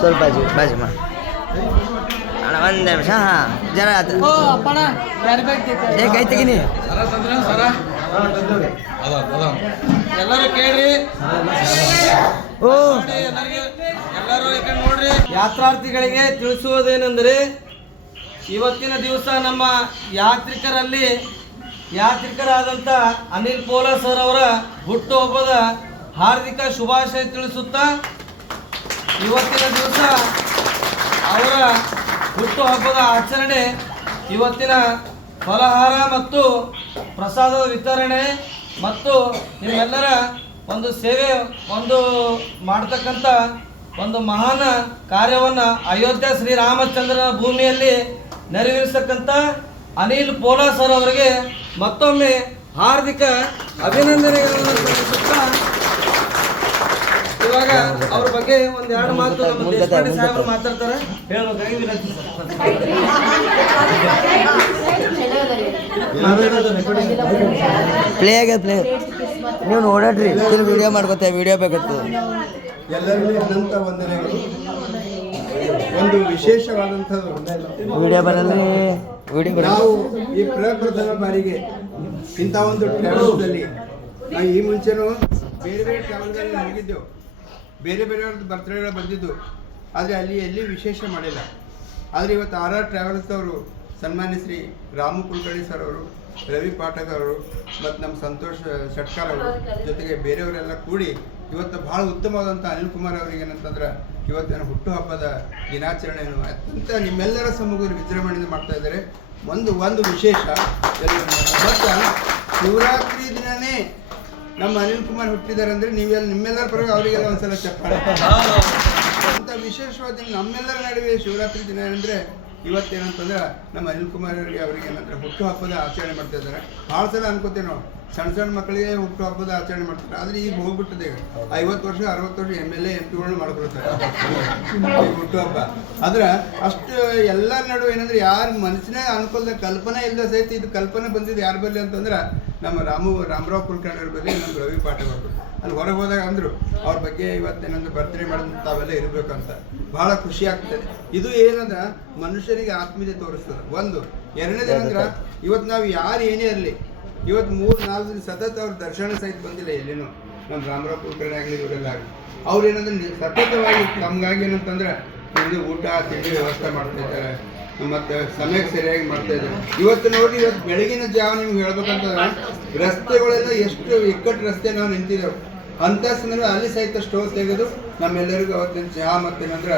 ಸ್ವಲ್ಪ ಬಾಜು ಮಾ ಅಣ್ಣ ಒಂದು ನಿಮಿಷ ಹಾಂ ಜರ ಕೈ ತೆಗಿನಿ ಎಲ್ಲರೂ ಕೇಳ್ರಿ. ಓ ಎಲ್ಲರೂ ನೋಡ್ರಿ. ಯಾತ್ರಾರ್ಥಿಗಳಿಗೆ ತಿಳಿಸುವುದೇನೆಂದರೆ ಇವತ್ತಿನ ದಿವಸ ನಮ್ಮ ಯಾತ್ರಿಕರಾದಂಥ ಅನಿಲ್ ಪೋಲ ಸರ್ ಅವರ ಹುಟ್ಟುಹಬ್ಬದ ಹಾರ್ದಿಕ ಶುಭಾಶಯ ತಿಳಿಸುತ್ತಾ ಇವತ್ತಿನ ದಿವಸ ಅವರ ಹುಟ್ಟುಹಬ್ಬದ ಆಚರಣೆ ಇವತ್ತಿನ ಫಲಹಾರ ಮತ್ತು ಪ್ರಸಾದದ ವಿತರಣೆ ಮತ್ತು ನಿಮ್ಮೆಲ್ಲರ ಒಂದು ಸೇವೆ ಮಾಡ್ತಕ್ಕಂಥ ಒಂದು ಮಹಾನ್ ಕಾರ್ಯವನ್ನು ಅಯೋಧ್ಯ ಶ್ರೀರಾಮಚಂದ್ರನ ಭೂಮಿಯಲ್ಲಿ ನೆರವೇರಿಸತಕ್ಕಂಥ ಅನಿಲ್ ಪೋಲಾ ಸರ್ ಅವರಿಗೆ ಮತ್ತೊಮ್ಮೆ ಹಾರ್ದಿಕ ಅಭಿನಂದನೆಗಳನ್ನು ಸಲ್ಲಿಸುತ್ತಾ ಇವಾಗ ಅವ್ರ ಬಗ್ಗೆ ಒಂದೆರಡು ಮಾತು ನಮ್ಮ ದೇಶಪಾಂಡೆ ಸಾಹೇಬರು ಮಾತಾಡ್ತಾರೆ, ಹೇಳಬೇಕಾಗಿ ವಿನಂತಿ ಪ್ಲೇ ನೀವು ನೋಡ್ರಿ ವಿಡಿಯೋ ಮಾಡ್ಕೋತೇವೆ, ವಿಡಿಯೋ ಬೇಕತ್ತು. ಎಲ್ಲರಿಗೂ ಅನಂತ ವಂದನೆಗಳು. ಒಂದು ವಿಶೇಷವಾದಂಥದ್ದು ವಿಡಿಯೋ ಬರಲಿ. ನಾವು ಈ ಪ್ರಪ್ರಥಮ ಬಾರಿಗೆ ಇಂಥ ಒಂದು ಟ್ರಾವೆಲ್ಸ್ನಲ್ಲಿ ನಾವು ಈ ಮುಂಚೆನೂ ಬೇರೆ ಬೇರೆ ಟ್ರಾವೆಲ್ಗಳಲ್ಲಿ ಹೋಗಿದ್ದೆವು, ಬೇರೆ ಬೇರೆಯವ್ರದ್ದು ಬರ್ತ್ಡೇಗಳು ಬಂದಿದ್ದು, ಆದರೆ ಅಲ್ಲಿ ಎಲ್ಲಿ ವಿಶೇಷ ಮಾಡಿಲ್ಲ. ಆದರೆ ಇವತ್ತು RR ಟ್ರಾವೆಲ್ಸ್ ಅವರು ಸನ್ಮಾನ್ಯ ಶ್ರೀ ರಾಮು ಕುಲಕರ್ಣಿ ಸರ್ ಅವರು, ರವಿ ಪಾಠಕ್ ಅವರು ಮತ್ತು ನಮ್ಮ ಸಂತೋಷ್ ಶೆಟ್ಕರ್ ಅವರು ಜೊತೆಗೆ ಬೇರೆಯವರೆಲ್ಲ ಕೂಡಿ ಇವತ್ತು ಭಾಳ ಉತ್ತಮವಾದಂಥ ಅನಿಲ್ ಕುಮಾರ್ ಅವರಿಗೆ ಏನಂತಂದ್ರೆ ಇವತ್ತಿನ ಹುಟ್ಟುಹಬ್ಬದ ದಿನಾಚರಣೆಯನ್ನು ಅತ್ಯಂತ ನಿಮ್ಮೆಲ್ಲರ ಸಮ್ಮುಖದಲ್ಲಿ ವಿಜೃಂಭಣೆಯಿಂದ ಮಾಡ್ತಾ ಇದ್ದಾರೆ. ಒಂದು ವಿಶೇಷ ಮತ್ತು ಶಿವರಾತ್ರಿ ದಿನವೇ ನಮ್ಮ ಅನಿಲ್ ಕುಮಾರ್ ಹುಟ್ಟಿದ್ದಾರೆ ಅಂದರೆ ನಿಮ್ಮೆಲ್ಲರ ಪರವಾಗಿ ಅವರಿಗೆಲ್ಲ ಒಂದ್ಸಲ ಚಪ್ಪಾಳೆ. ಅಂತ ವಿಶೇಷವಾದ ನಮ್ಮೆಲ್ಲರ ನಡುವೆ ಶಿವರಾತ್ರಿ ದಿನ ಅಂದರೆ ಇವತ್ತೇನಂತಂದ್ರೆ ನಮ್ಮ ಅನಿಲ್ ಕುಮಾರ್ ಅವರಿಗೆ ಏನಂದ್ರೆ ಹುಟ್ಟುಹಬ್ಬದ ಆಚರಣೆ ಮಾಡ್ತಾ ಇದ್ದಾರೆ. ಭಾಳ ಸಲ ಅನ್ಕೋತೇವೆ ನಾವು, ಸಣ್ಣ ಮಕ್ಕಳಿಗೆ ಹುಟ್ಟುಹಬ್ಬದ ಆಚರಣೆ ಮಾಡ್ತಾರೆ. ಆದರೆ ಈಗ ಹೋಗ್ಬಿಟ್ಟಿದೆ, 50 ವರ್ಷ 60 ವರ್ಷ MLA MP ಮಾಡ್ಕೊಳ್ತಾರೆ ಈ ಹುಟ್ಟುಹಬ್ಬ. ಆದ್ರೆ ಅಷ್ಟು ಎಲ್ಲರ ನಡುವೆ ಏನಂದ್ರೆ ಯಾರು ಮನಸ್ಸಿನಾಗ ಅನ್ಕೊಳ್ದ ಕಲ್ಪನೆ ಇಲ್ಲದ ಸಹಿತ ಇದು ಕಲ್ಪನೆ ಬಂದಿದ್ದು ಯಾರು ಬರಲಿ ಅಂತಂದ್ರೆ ನಮ್ಮ ರಾಮರಾವ್ ಕುಲಕರ್ಣಿ ಅವ್ರ ಬರಲಿ, ನಮ್ಮ ರವಿ ಪಾಠಕ್ ಅವರು. ಅಲ್ಲಿ ಹೊರಗೆ ಹೋದಾಗ ಅಂದರು ಅವ್ರ ಬಗ್ಗೆ ಇವತ್ತೇನಂದ್ರೆ ಬರ್ತ್ಡೇ ಮಾಡೋದು ತಾವೆಲ್ಲ ಇರಬೇಕಂತ. ಭಾಳ ಖುಷಿ ಆಗ್ತದೆ. ಇದು ಏನಂದ ಮನುಷ್ಯನಿಗೆ ಆತ್ಮೀಯತೆ ತೋರಿಸ್ತದೆ. ಒಂದು ಎರಡನೇದೇನಂದ್ರೆ ಇವತ್ತು ನಾವು ಯಾರು ಏನೇ ಇರಲಿ, ಇವತ್ತು 3-4 ದಿನ ಸತತ ಅವ್ರ ದರ್ಶನ ಸಹಿತ ಬಂದಿಲ್ಲ ಎಲ್ಲಿನೂ. ನಮ್ಮ ರಾಮರಾವ್ ಕುಲಕರ್ಣಿ ಆಗಲಿ ಇವರೆಲ್ಲ ಆಗಲಿ ಅವ್ರು ಏನಂದ್ರೆ ಸತತವಾಗಿ ನಮ್ಗಾಗಿ ಏನಂತಂದ್ರೆ ಇದು ಊಟ ತಿಂಡಿ ವ್ಯವಸ್ಥೆ ಮಾಡ್ತಾ ಇದ್ದಾರೆ ಮತ್ತು ಸಮಯಕ್ಕೆ ಸರಿಯಾಗಿ ಮಾಡ್ತಾ ಇದ್ದಾರೆ. ಇವತ್ತು ನೋಡಿ, ಇವತ್ತು ಬೆಳಗಿನ ಜಾವ ನಿಮ್ಗೆ ಹೇಳ್ಬೇಕಂತಂದ್ರೆ ರಸ್ತೆಗಳೆಲ್ಲ ಎಷ್ಟು ಇಕ್ಕಟ್ಟು ರಸ್ತೆ ನಾವು ನಿಂತಿದ್ದೆವು. ಅಂಥ ಸಂದರ್ಭ ಅಲ್ಲಿ ಸಹಿತ ಸ್ಟೋವ್ ತೆಗೆದು ನಮ್ಮೆಲ್ಲರಿಗೂ ಅವತ್ತಿನ ಚಹಾ ಮತ್ತೇನಂದ್ರೆ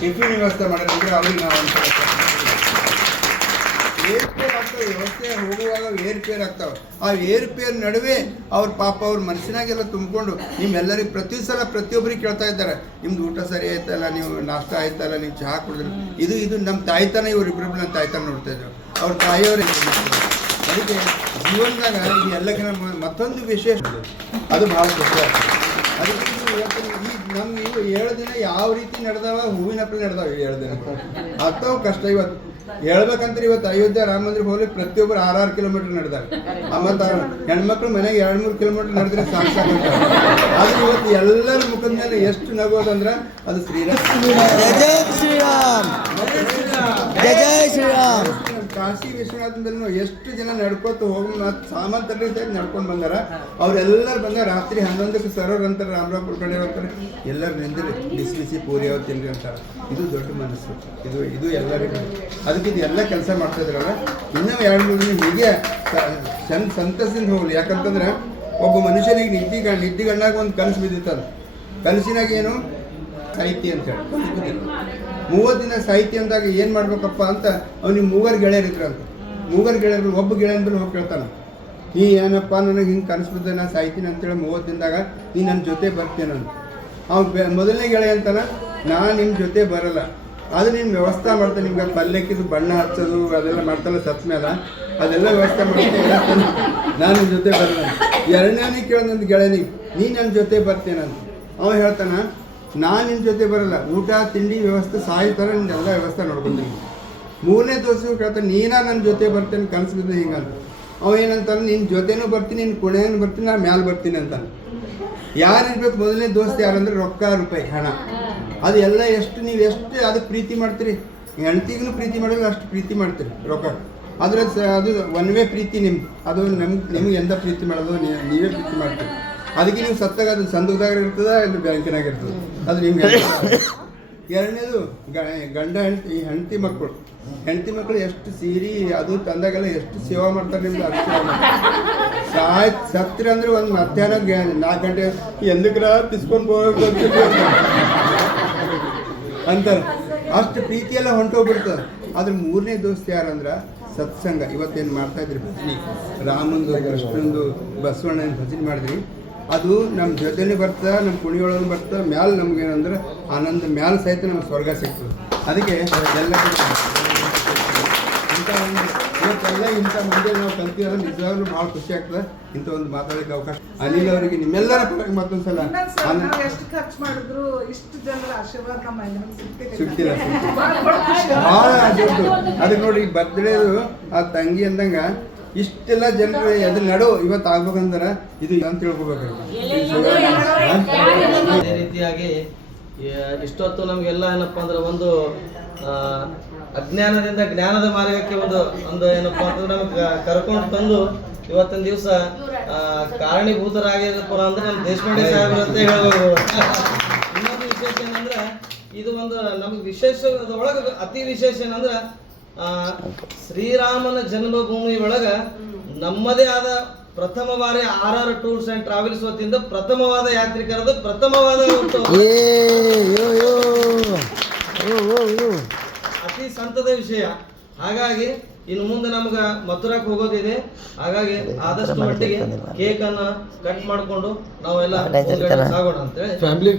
ಟಿಫಿನ್ ವ್ಯವಸ್ಥೆ ಮಾಡೋದಂದ್ರೆ ಅವ್ರಿಗೆ ನಾವು ಏರ್ಪೇರ್ ಆಗ್ತವೆ. ವ್ಯವಸ್ಥೆ ಹೋಗುವಾಗ ಏರ್ಪೇರ್ ಆಗ್ತಾವೆ. ಆ ಏರ್ಪೇರ್ ನಡುವೆ ಅವ್ರ ಪಾಪ ಅವ್ರ ಮನಸ್ಸಿನಾಗೆಲ್ಲ ತುಂಬಿಕೊಂಡು ನಿಮ್ಮೆಲ್ಲರಿಗೆ ಪ್ರತಿಯೊಬ್ಬರಿಗೆ ಕೇಳ್ತಾ ಇದ್ದಾರೆ, ನಿಮ್ದು ಊಟ ಸರಿ ಆಯ್ತಲ್ಲ, ನೀವು ನಾಷ್ಟ ಆಯ್ತಲ್ಲ, ನೀವು ಚಹಾ ಕುಡಿದ್ರು. ಇದು ನಮ್ಮ ತಾಯ್ತಾನ, ಇವರಿಬ್ಬರು ನನ್ನ ತಾಯ್ತಾನ ನೋಡ್ತಾ ಇದ್ರು. ಅವ್ರ ತಾಯಿಯವರೇ. ಅದಕ್ಕೆ ಜೀವನದಾಗ ಈ ಎಲ್ಲಕ್ಕಿಂತ ಮತ್ತೊಂದು ವಿಶೇಷ ಅದು ಭಾಳ ಖುಷಿ ಆಗ್ತದೆ. ಅದಕ್ಕೆ ನಮ್ಗೆ ಇವು 7 ದಿನ ಯಾವ ರೀತಿ ನಡೆದಾವ, ಹೂವಿನ ಹಪ್ಪಳ ನಡೆದಾವ. 7 ದಿನ ಅಂಥವು ಕಷ್ಟ. ಇವತ್ತು ಹೇಳ್ಬೇಕಂದ್ರೆ ಇವತ್ತು ಅಯೋಧ್ಯ ರಾಮ ಮಂದಿರ ಹೋಗ್ಲಿಕ್ಕೆ ಪ್ರತಿಯೊಬ್ಬರು 6 ಕಿಲೋಮೀಟರ್ ನಡೆದಾರೆ. ಮತ್ತು ಹೆಣ್ಮಕ್ಳು ಮನೆಗೆ 2-3 ಕಿಲೋಮೀಟರ್ ನಡೆದ್ರೆ ಸಾಕು. ಆದ್ರೆ ಇವತ್ತು ಎಲ್ಲರ ಮುಖದ ಮೇಲೆ ಎಷ್ಟು ನಗೋದಂದ್ರೆ ಅದು ಕಾಶಿ ವಿಶ್ವನಾಥದಲ್ಲಿ ಎಷ್ಟು ಜನ ನಡ್ಕೊತ ಹೋಗಿ ಸಾಮಂತರಿಗೆ ಸಹಿತ ನಡ್ಕೊಂಡು ಬಂದಾರ. ಅವರೆಲ್ಲರೂ ಬಂದ ರಾತ್ರಿ 11ಕ್ಕೆ ಸರೋರ್ ಅಂತಾರೆ, ರಾಮರಾವ್ ಕುಲಕರ್ಣಿ ಅಂತಾರೆ, ಎಲ್ಲರೂ ನೆಂದಿರಿ ಬಿಸಿ ಪೂರಿ ಅವ್ರು ತಿನ್ರಿ ಅಂತಾರೆ. ಇದು ದೊಡ್ಡ ಮನಸ್ಸು. ಇದು ಎಲ್ಲರಿಗೂ. ಅದಕ್ಕೆ ಇದು ಎಲ್ಲ ಕೆಲಸ ಮಾಡ್ತಾ ಇದ್ರಲ್ಲ, ಇನ್ನೂ 2-3 ದಿನ ಹೀಗೆ ಸಂತಸದಿಂದ ಹೋಗಲಿ. ಯಾಕಂತಂದ್ರೆ ಒಬ್ಬ ಮನುಷ್ಯನಿಗೆ ನಿದ್ದಿಗಣ್ಣಾಗ ಒಂದು ಕನಸು ಬಿದ್ದಿತ್ತಲ್ಲ. ಕನಸಿನಾಗ ಏನು ಸಾಹಿತ್ಯ ಅಂತೇಳಿ 30 ದಿನ ಸಾಹಿತ್ಯ ಅಂದಾಗ ಏನು ಮಾಡ್ಬೇಕಪ್ಪ ಅಂತ ಅವ್ನಿಗೆ 3 ಗೆಳೆಯರಿದ್ರಂತ. 3 ಗೆಳೆಯರು ಒಬ್ಬ ಗೆಳೆಯನ ಬಳಿ ಹೋಗಿ ಕೇಳ್ತಾನೆ, ಈ ಏನಪ್ಪ ನನಗೆ ಹಿಂಗೆ ಕನಸು ಬಿದ್ದ ನಾ ಸಾಹಿತ್ಯನ ಅಂತೇಳಿ 30 ದಿನದಾಗ ನೀ ನನ್ನ ಜೊತೆ ಬರ್ತೇನಂತ. ಅವ್ನು ಮೊದಲನೇ ಗೆಳೆಯ ಅಂತಾನೆ, ನಾನು ನಿಮ್ಮ ಜೊತೆ ಬರಲ್ಲ, ಆದರೆ ನೀನು ವ್ಯವಸ್ಥೆ ಮಾಡ್ತೇನೆ, ನಿಮ್ಗೆ ಪಲ್ಯಕ್ಕಿದು ಬಣ್ಣ ಹಚ್ಚೋದು ಅದೆಲ್ಲ ಮಾಡ್ತಾನೆ ಸತ್ ಮೇಲೆ ಅದೆಲ್ಲ ವ್ಯವಸ್ಥೆ ಮಾಡ್ತೇನೆ, ನಾನು ನಿಮ್ಮ ಜೊತೆ ಬರಲ್ಲ. ಎರಡನೇ ಕೇಳೋದಂತ ಗೆಳೆಯನಿಗೆ, ನೀ ನನ್ನ ಜೊತೆ ಬರ್ತೇನಂತ. ಅವ ಹೇಳ್ತಾನೆ, ನಾನು ನಿನ್ನ ಜೊತೆ ಬರಲ್ಲ, ಊಟ ತಿಂಡಿ ವ್ಯವಸ್ಥೆ ಸಾಯ್ತಾರೆ, ನಿನ್ನೆಲ್ಲ ವ್ಯವಸ್ಥೆ ನೋಡ್ಕೊಂತೀನಿ. 3ನೇ ದೋಸ್ತಿಗೂ ಕೇಳ್ತಾನೆ, ನೀನಾ ನನ್ನ ಜೊತೆ ಬರ್ತೇನೆ ಕನಸು ಬಿದ್ದು ಹಿಂಗಂತ. ಅವ ಏನಂತಾನೆ, ನಿನ್ನ ಜೊತೆನೂ ಬರ್ತೀನಿ, ನಿನ್ನ ಕೊನೆಯನ್ನು ಬರ್ತೀನಿ, ನಾನು ಮ್ಯಾಲೆ ಬರ್ತೀನಿ ಅಂತಾನೆ. ಯಾರಿರ್ಬೇಕು ಮೊದಲನೇ ದೋಸ್ತ್ ಯಾರಂದ್ರೆ ರೊಕ್ಕ ರೂಪಾಯಿ ಹಣ. ಅದು ಎಲ್ಲ ಎಷ್ಟು ನೀವು ಎಷ್ಟು ಅದಕ್ಕೆ ಪ್ರೀತಿ ಮಾಡ್ತೀರಿ, ಹೆಂಡ್ತಿಗೂ ಪ್ರೀತಿ ಮಾಡಿದ್ರೆ ಅಷ್ಟು ಪ್ರೀತಿ ಮಾಡ್ತೀರಿ ರೊಕ್ಕ. ಆದರೆ ಅದು ಒನ್ ವೇ ಪ್ರೀತಿ ನಿಮ್ದು. ಅದು ನಿಮ್ಗೆ ಎಂದ ಪ್ರೀತಿ ಮಾಡೋದು ನೀವೇ ಪ್ರೀತಿ ಮಾಡ್ತೀರಿ. ಅದಕ್ಕೆ ನೀವು ಸತ್ತಾಗ ಅದು ಸಂದುದಾಗ ಇರ್ತದೆ, ಇಲ್ಲಿ ಬ್ಯಾಂಕಿನಾಗ ಇರ್ತದೆ. ಅದು ನಿಮ್ಗೆ. ಎರಡನೇದು ಗಂಡ ಹೆಂಡತಿ ಮಕ್ಕಳು. ಹೆಂಡತಿ ಮಕ್ಕಳು ಎಷ್ಟು ಸೀರೆ ಅದು ತಂದಾಗೆಲ್ಲ ಎಷ್ಟು ಸೇವಾ ಮಾಡ್ತಾರೆ ನಿಮ್ಗೆ. ಅದು ಸತ್ರಿ ಅಂದ್ರೆ ಒಂದು ಮಧ್ಯಾಹ್ನ 4 ಗಂಟೆ ಎಂದಕ್ರ ತಿಸ್ಕೊಂಡು ಹೋಗ್ಬೇಕು ಅಂತಾರೆ. ಅಷ್ಟು ಪ್ರೀತಿಯೆಲ್ಲ ಹೊಂಟೋಗ್ಬಿಡ್ತದೆ. ಅದ್ರ ಮೂರನೇ ದೋಸ್ತ್ ಯಾರಂದ್ರೆ ಸತ್ಸಂಗ. ಇವತ್ತೇನು ಮಾಡ್ತಾ ಇದ್ರಿ ಭಜನೆ, ರಾಮಂದು, ಕೃಷ್ಣಂದು, ಬಸವಣ್ಣನ ಭಜನೆ ಮಾಡಿದ್ರಿ. ಅದು ನಮ್ಮ ಜೊತೆನೇ ಬರ್ತದೆ, ನಮ್ಮ ಕುಣಿಯೊಳಗೆ ಬರ್ತದೆ. ಮ್ಯಾಲೆ ನಮ್ಗೇನಂದ್ರೆ ಆನಂದ ಮ್ಯಾಲೆ ಸಹಿತ ನಮ್ಗೆ ಸ್ವರ್ಗ ಸಿಗ್ತದೆ. ಅದಕ್ಕೆ ಎಲ್ಲ ಇವತ್ತೆಲ್ಲ ಇಂಥ ಮಂದಿ ನಾವು ಕಲ್ತಿದ್ರೆ ನಿಜವಾಗ್ಲೂ ಭಾಳ ಖುಷಿ ಆಗ್ತದೆ. ಇಂಥ ಒಂದು ಮಾತಾಡೋಕ್ಕೆ ಅವಕಾಶ. ಅನಿಲ್ ಅವರಿಗೆ ನಿಮ್ಮೆಲ್ಲರ ಪರವಾಗಿ ಮತ್ತೊಂದ್ಸಲ ಎಷ್ಟು ಖರ್ಚು ಮಾಡಿದ್ರು ಇಷ್ಟು ಜನರ ಆಶೀರ್ವಾದ ನಮ್ಮ ಸಿಗ್ತಿಲ್ಲ. ಭಾಳ ದುಡ್ಡು. ಅದಕ್ಕೆ ನೋಡಿ ಬರ್ತ್ಡೇದು ಆ ತಂಗಿ ಅಂದಂಗ ಇಷ್ಟೆಲ್ಲ ಜನರು ಎದ್ರ ನಡು ಇವತ್ತು ಆಗ್ಬೇಕಂದ್ರೆ ಇದು ಅಂತ ತಿಳ್ಕೊಬೇಕು. ಅದೇ ರೀತಿಯಾಗಿ ಇಷ್ಟೊತ್ತು ನಮಗೆಲ್ಲ ಏನಪ್ಪ ಅಂದ್ರೆ ಒಂದು ಅಜ್ಞಾನದಿಂದ ಜ್ಞಾನದ ಮಾರ್ಗಕ್ಕೆ ಒಂದು ಏನಪ್ಪ ಅಂತಂದ್ರೆ ನಮಗೆ ಕರ್ಕೊಂಡು ತಂದು ಇವತ್ತಿನ ದಿವಸ ಕಾರಣೀಭೂತರಾಗಿರಪ್ಪ ಅಂದ್ರೆ ನಮ್ಮ ದೇಶಪಾಂಡೆ ಸಾಹೇಬ್ರು ಅಂತ ಹೇಳ್ಬೋದು. ಇನ್ನೊಂದು ವಿಶೇಷ ಏನಂದ್ರೆ ಇದು ಒಂದು ನಮ್ಗೆ ವಿಶೇಷದ ಒಳಗೆ ಅತಿ ವಿಶೇಷ ಏನಂದ್ರೆ ಶ್ರೀರಾಮನ ಜನ್ಮಭೂಮಿ ಒಳಗ ನಮ್ಮದೇ ಆದ ಪ್ರಥಮ ಬಾರಿ RR ಟೂರ್ಸ್ ಅಂಡ್ ಟ್ರಾವೆಲ್ಸ್ ವತಿಯಿಂದ ಪ್ರಥಮವಾದ ಯಾತ್ರಿಕರದ ಪ್ರಥಮವಾದ ಅತಿ ಸಂತದ ವಿಷಯ. ಹಾಗಾಗಿ ಇನ್ನು ಮುಂದೆ ನಮ್ಗೆ ಮಥುರಾಕ್ಕೆ ಹೋಗೋದಿದೆ. ಹಾಗಾಗಿ ಆದಷ್ಟು ಮಟ್ಟಿಗೆ ಕೇಕ್ ಅನ್ನ ಕಟ್ ಮಾಡ್ಕೊಂಡು ನಾವೆಲ್ಲ ಸಾಗೋಣ ಅಂತ ಹೇಳಿ ಫ್ಯಾಮಿಲಿ